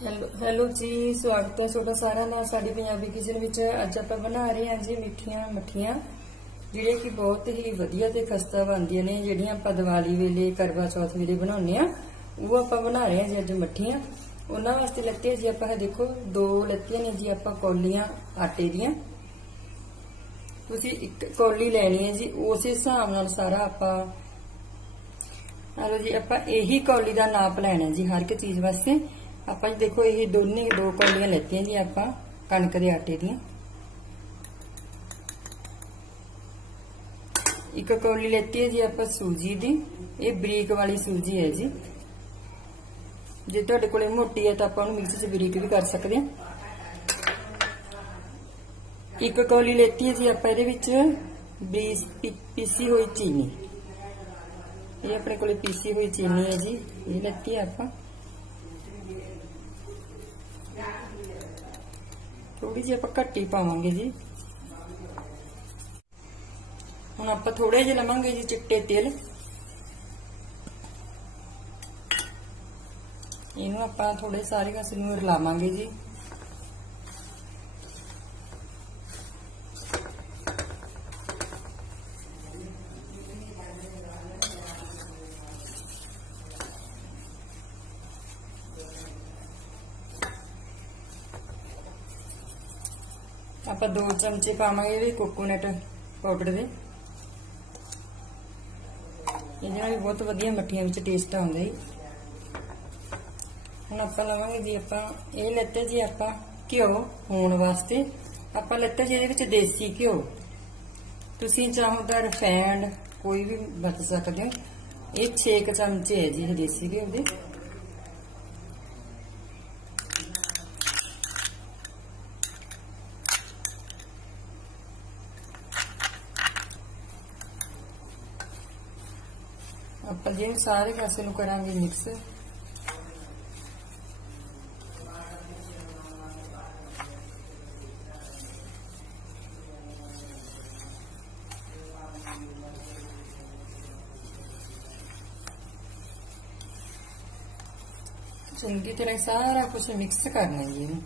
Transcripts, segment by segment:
Hello hello ਜੀ, ਸਵਾਗਤ ਹੈ ਤੁਹਾਡਾ ਸਾਰਿਆਂ ਦਾ। ਸਾਡੀ ਪੰਜਾਬੀ ਕਿਚਨ ਵਿੱਚ ਅੱਜ ਆਪਾਂ ਬਣਾ ਰਹੇ ਹਾਂ ਜੀ ਮਿੱਠੀਆਂ ਮੱਠੀਆਂ, ਜਿਹੜੇ ਕਿ ਬਹੁਤ ਹੀ ਵਧੀਆ ਤੇ ਖਸਤਾ ਬਣਦੀਆਂ ਨੇ, ਜਿਹੜੀਆਂ ਆਪਾਂ ਦੀਵਾਲੀ ਵੇਲੇ, ਕਰਵਾ ਚੌਥ ਵੇਲੇ ਬਣਾਉਂਦੇ ਆ ਉਹ ਆਪਾਂ ਬਣਾ ਰਹੇ ਹਾਂ ਜੀ ਅੱਜ ਮੱਠੀਆਂ। ਉਹਨਾਂ ਵਾਸਤੇ ਲੱਤੇ ਜੀ ਆਪਾਂ ਦੇਖੋ, ਦੋ ਲੱਤੀਆਂ ਨੇ ਜੀ ਆਪਾਂ ਕੌਲੀਆਂ ਆਟੇ ਦੀਆਂ। ਤੁਸੀਂ ਇੱਕ ਕੌਲੀ ਲੈਣੀ ਹੈ ਜੀ, ਉਸੇ ਹਿਸਾਬ ਨਾਲ ਸਾਰਾ ਆਪਾਂ ਆਲੋ ਜੀ, ਆਪਾਂ ਇਹੀ ਕੌਲੀ ਦਾ ਨਾਪ ਲੈਣਾ ਜੀ ਹਰ ਇੱਕ ਚੀਜ਼ ਵਾਸਤੇ। ਆਪਾਂ ਜੀ ਦੇਖੋ, ਇਹ ਦੋਨੇ ਦੋ ਕੌਲੀਆਂ ਲੈਤੀਆਂ ਜੀ ਆਪਾਂ, ਕਣਕ ਦੇ ਆਟੇ ਦੀਆਂ। ਇੱਕ ਕੌਲੀ ਲੈਤੀ ਹੈ ਜੀ ਆਪਾਂ ਸੂਜੀ ਦੀ, ਇਹ ਬਰੀਕ ਵਾਲੀ ਸੂਜੀ ਹੈ ਜੀ। ਜੇ ਤੁਹਾਡੇ ਕੋਲੇ ਮੋਟੀ ਹੈ ਤਾਂ ਆਪਾਂ ਉਹਨੂੰ ਮਿਕਸੀ 'ਚ ਬਰੀਕ ਵੀ ਕਰ ਸਕਦੇ ਹਾਂ। ਇੱਕ ਕੌਲੀ ਲੈਤੀ ਹੈ ਜੀ ਆਪਾਂ ਇਹਦੇ ਵਿੱਚ ਬਰੀਸ ਪੀਸੀ ਹੋਈ ਚੀਨੀ। ਇਹ ਆਪਣੇ ਕੋਲੇ ਪੀਸੀ ਹੋਈ ਚੀਨੀ ਹੈ ਜੀ, ਇਹ ਲੈਤੀ ਹੈ ਆਪਾਂ। ਥੋੜੀ ਜਿਹੀ ਆਪਾਂ ਘੱਟੀ ਪਾਵਾਂਗੇ ਜੀ। ਹੁਣ ਆਪਾਂ ਥੋੜੇ ਜਿਹੇ ਲਵਾਂਗੇ ਜੀ ਚਿੱਟੇ ਤਿਲ। ਇਹਨੂੰ ਆਪਾਂ ਥੋੜੇ ਸਾਰੇ ਕਸ ਨੂੰ ਰਲਾਵਾਂਗੇ ਜੀ। ਆਪਾਂ ਦੋ ਚਮਚੇ ਪਾਵਾਂਗੇ ਇਹਦੇ ਕੋਕੋਨਟ ਪਾਊਡਰ ਦੇ। ਇਹਦੇ ਨਾਲ ਵੀ ਬਹੁਤ ਵਧੀਆ ਮੱਠੀਆਂ ਵਿੱਚ ਟੇਸਟ ਆਉਂਦਾ। ਜੀ ਹੁਣ ਆਪਾਂ ਲਵਾਂਗੇ ਜੀ ਆਪਾਂ, ਇਹ ਲੈਤੇ ਜੀ ਆਪਾਂ ਘਿਓ ਹੋਣ ਵਾਸਤੇ। ਆਪਾਂ ਲੈਤਾ ਜੀ ਇਹਦੇ ਵਿੱਚ ਦੇਸੀ ਘਿਓ। ਤੁਸੀਂ ਚਾਹੋ ਤਾਂ ਰਿਫਾਈਂਡ ਕੋਈ ਵੀ ਵਰਤ ਸਕਦੇ ਹੋ। ਇਹ 6 ਚਮਚੇ ਹੈ ਜੀ ਇਹ ਦੇਸੀ ਘਿਓ ਦੇ। ਆਪਾਂ ਜੀ ਸਾਰੇ ਪਾਸੇ ਨੂੰ ਕਰਾਂਗੇ ਮਿਕਸ ਚੰਗੀ ਤਰ੍ਹਾਂ ਸਾਰਾ ਕੁਝ ਮਿਕਸ ਕਰਨਾ ਜੀ ਇਹਨੂੰ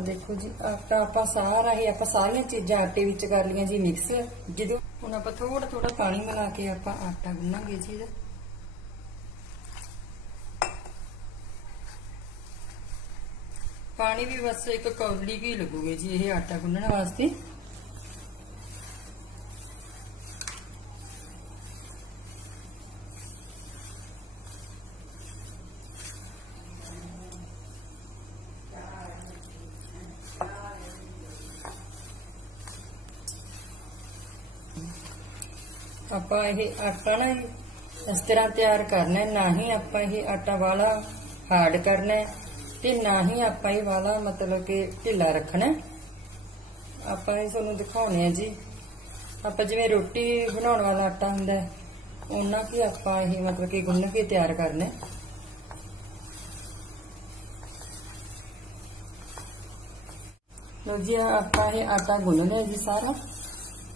ਆ ਦੇਖੋ ਜੀ, ਆਟਾ ਆਪਾਂ ਸਾਰਾ ਹੀ ਆਪਾਂ ਸਾਰੀਆਂ ਚੀਜ਼ਾਂ ਆਟੇ ਵਿੱਚ ਕਰ ਲਈਆਂ ਜੀ ਮਿਕਸ ਜਦੋਂ ਹੁਣ ਆਪਾਂ ਥੋੜਾ ਥੋੜਾ ਪਾਣੀ ਮਿਲਾ ਕੇ ਆਪਾਂ ਆਟਾ ਗੁੰਨਾਂਗੇ ਜੀ ਇਹਦਾ। ਪਾਣੀ ਵੀ ਬਸ ਇੱਕ ਕੌਲੀ ਕੀ ਲੱਗੂਗੇ ਜੀ, ਇਹ ਆਟਾ ਗੁੰਨਣ ਵਾਸਤੇ। ਆਪਾਂ ਇਹ ਆਟਾ ਨਾ ਇਸ ਤਰ੍ਹਾਂ ਤਿਆਰ ਕਰਨਾ ਨਾ ਹੀ ਆਪਾਂ ਇਹ ਆਟਾ ਵਾਲਾ ਹਾਰਡ ਕਰਨਾ ਤੇ ਨਾ ਹੀ ਆਪਾਂ ਇਹ ਵਾਲਾ ਮਤਲਬ ਕਿ ਢਿੱਲਾ ਰੱਖਣਾ ਆਪਾਂ ਇਹ ਤੁਹਾਨੂੰ ਦਿਖਾਉਣੇ ਆ ਜੀ। ਆਪਾਂ ਜਿਵੇਂ ਰੋਟੀ ਬਣਾਉਣ ਵਾਲਾ ਆਟਾ ਹੁੰਦਾ ਹੈ, ਉਹਨਾਂ ਕੀ ਆਪਾਂ ਇਹ ਮਤਲਬ ਕਿ ਗੁੰਨ ਕੇ ਤਿਆਰ ਕਰਨਾ ਲੋ ਜੀ ਆਪਾਂ ਇਹ ਆਟਾ ਗੁੰਨ ਲਿਆ ਜੀ ਸਾਰਾ।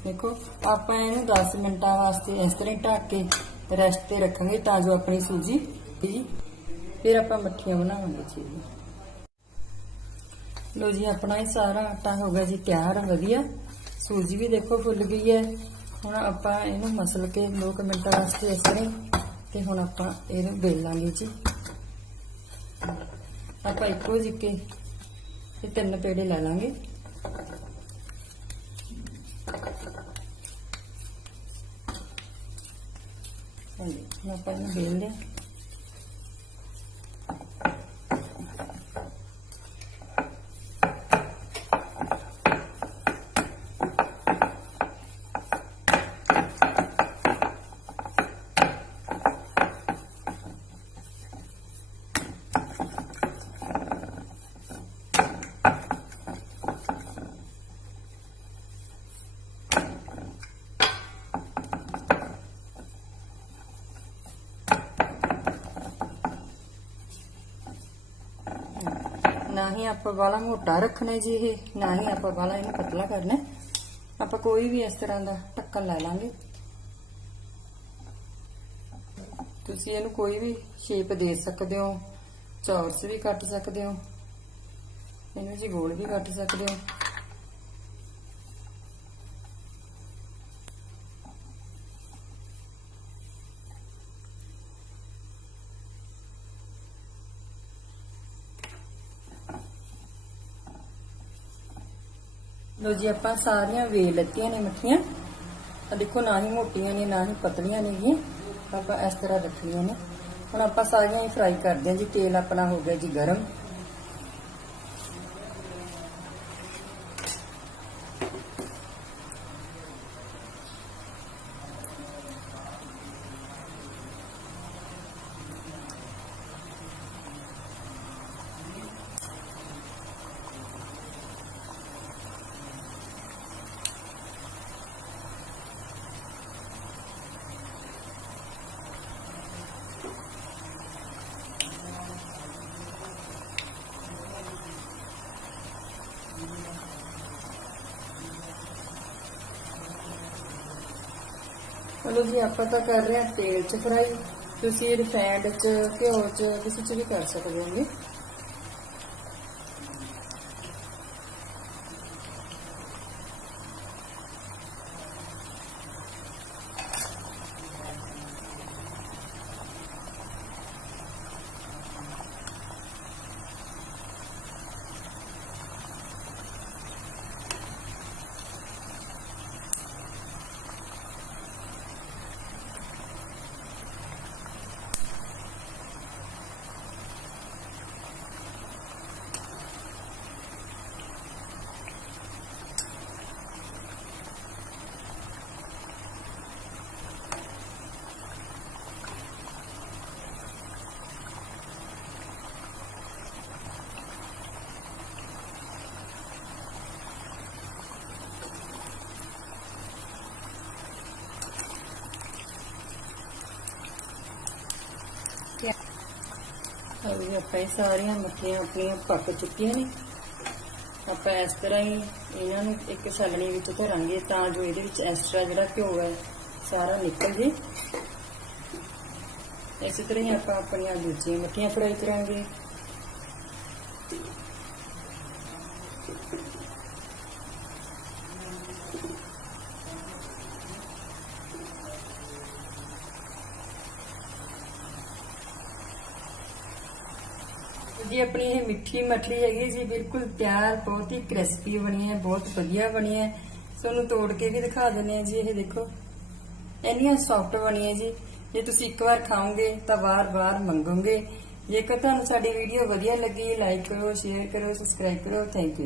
ਦੇਖੋ, ਆਪਾਂ ਇਹਨੂੰ 10 ਮਿੰਟਾਂ ਵਾਸਤੇ ਇਸ ਤਰ੍ਹਾਂ ਹੀ ਢੱਕ ਕੇ ਰੈਸਟ ਤੇ ਰੱਖਾਂਗੇ ਤਾਂ ਜੋ ਆਪਣੀ ਸੂਜੀ ਜੀ। ਫਿਰ ਆਪਾਂ ਮੱਠੀਆਂ ਬਣਾਵਾਂਗੇ ਜੀ। ਲੋ ਜੀ, ਆਪਣਾ ਹੀ ਸਾਰਾ ਆਟਾ ਹੋ ਗਿਆ ਜੀ ਤਿਆਰ, ਵਧੀਆ। ਸੂਜੀ ਵੀ ਦੇਖੋ ਫੁੱਲ ਗਈ ਹੈ। ਹੁਣ ਆਪਾਂ ਇਹਨੂੰ ਮਸਲ ਕੇ 2 ਮਿੰਟਾਂ ਵਾਸਤੇ ਇਸ ਤਰ੍ਹਾਂ ਤੇ ਹੁਣ ਆਪਾਂ ਇਹਨੂੰ ਬੇਲ ਜੀ। ਆਪਾਂ ਇੱਕੋ ਜਿੱਕੇ ਤੇ ਤਿੰਨ ਪੇੜੇ ਲੈ ਲਾਂਗੇ। ਹਾਂਜੀ ਹੁਣ ਆਪਾਂ ਨਾ ਹੀ ਆਪਾਂ ਵਾਲਾ ਮੋਟਾ ਰੱਖਣਾ ਜੀ ਇਹ, ਨਾ ਹੀ ਆਪਾਂ ਵਾਲਾ ਇਹਨੂੰ ਪਤਲਾ ਕਰਨਾ। ਆਪਾਂ ਕੋਈ ਵੀ ਇਸ ਤਰ੍ਹਾਂ ਦਾ ਢੱਕਣ ਲੈ ਲਾਂਗੇ। ਤੁਸੀਂ ਇਹਨੂੰ ਕੋਈ ਵੀ ਸ਼ੇਪ ਦੇ ਸਕਦੇ ਹੋ ਚੌਰਸ ਵੀ ਕੱਟ ਸਕਦੇ ਹੋ, ਇਹਨੂੰ ਜੀ ਗੋਲ ਵੀ ਕੱਟ ਸਕਦੇ ਹੋ। ਲੋ ਜੀ, ਆਪਾਂ ਸਾਰੀਆਂ ਵੇਲ ਲੱਤੀਆਂ ਨੇ ਮੱਠੀਆਂ। ਆ ਦੇਖੋ, ਨਾ ਹੀ ਮੋਟੀਆਂ ਨੇ, ਨਾ ਹੀ ਪਤਲੀਆਂ ਨੇ ਜੀ। ਆਪਾਂ ਇਸ ਤਰ੍ਹਾਂ ਰੱਖਣੀਆਂ ਨੇ। ਹੁਣ ਆਪਾਂ ਸਾਰੀਆਂ ਹੀ ਫਰਾਈ ਕਰਦੇ ਹਾਂ ਜੀ। ਤੇਲ ਆਪਣਾ ਹੋ ਗਿਆ ਜੀ ਗਰਮ। ਚਲੋ ਜੀ, ਆਪਾਂ ਤਾਂ ਕਰ ਰਹੇ ਹਾਂ ਤੇਲ 'ਚ ਫਰਾਈ ਤੁਸੀਂ ਰਿਫਾਈਂਡ 'ਚ, ਘਿਓ 'ਚ, ਕਿਸੇ 'ਚ ਵੀ ਕਰ ਸਕਦੇ ਹੋਗੇ ਅभी ਆਪਾਂ ਇਹ ਸਾਰੀਆਂ ਮੱਠੀਆਂ ਆਪਣੀਆਂ ਪੱਕ ਚੁੱਕੀਆਂ ਨੇ। ਆਪਾਂ ਇਸ ਤਰ੍ਹਾਂ ਹੀ ਇਹਨਾਂ ਨੂੰ ਇੱਕ ਛਲਣੀ ਵਿੱਚ ਧਰਾਂਗੇ ਤਾਂ ਜੋ ਇਹਦੇ ਵਿੱਚ ਐਕਸਟਰਾ ਜਿਹੜਾ ਘਿਓ ਹੈ, ਸਾਰਾ ਨਿਕਲ ਜੇ। ਇਸੇ ਤਰ੍ਹਾਂ ਹੀ ਆਪਾਂ ਆਪਣੀਆਂ ਦੂਜੀਆਂ ਮੱਠੀਆਂ ਫਰਾਈ ਕਰਾਂਗੇ। ਜੀ, ਆਪਣੀ ਇਹ ਮਿੱਠੀ ਮਠਲੀ ਹੈਗੀ ਜੀ, ਬਿਲਕੁਲ ਤਿਆਰ ਬਹੁਤ ਹੀ ਕ੍ਰਿਸਪੀ ਬਣੀ ਹੈ, ਬਹੁਤ ਵਧੀਆ ਬਣੀ ਹੈ। ਤੁਹਾਨੂੰ ਤੋੜ ਕੇ ਵੀ ਦਿਖਾ ਦਿੰਨੇ ਆ ਜੀ, ਇਹ ਦੇਖੋ। ਇੰਨੀਆਂ ਸੌਫਟ ਬਣੀ ਹੈ ਜੀ। ਜੇ ਤੁਸੀਂ ਇੱਕ ਵਾਰ ਖਾਓਗੇ, ਤਾਂ ਵਾਰ-ਵਾਰ ਮੰਗੋਗੇ। ਜੇਕਰ ਤੁਹਾਨੂੰ ਸਾਡੀ ਵੀਡੀਓ ਵਧੀਆ ਲੱਗੀ ਲਾਈਕ ਕਰੋ ਸ਼ੇਅਰ ਕਰੋ ਸਬਸਕ੍ਰਾਈਬ ਕਰੋ ਥੈਂਕ ਯੂ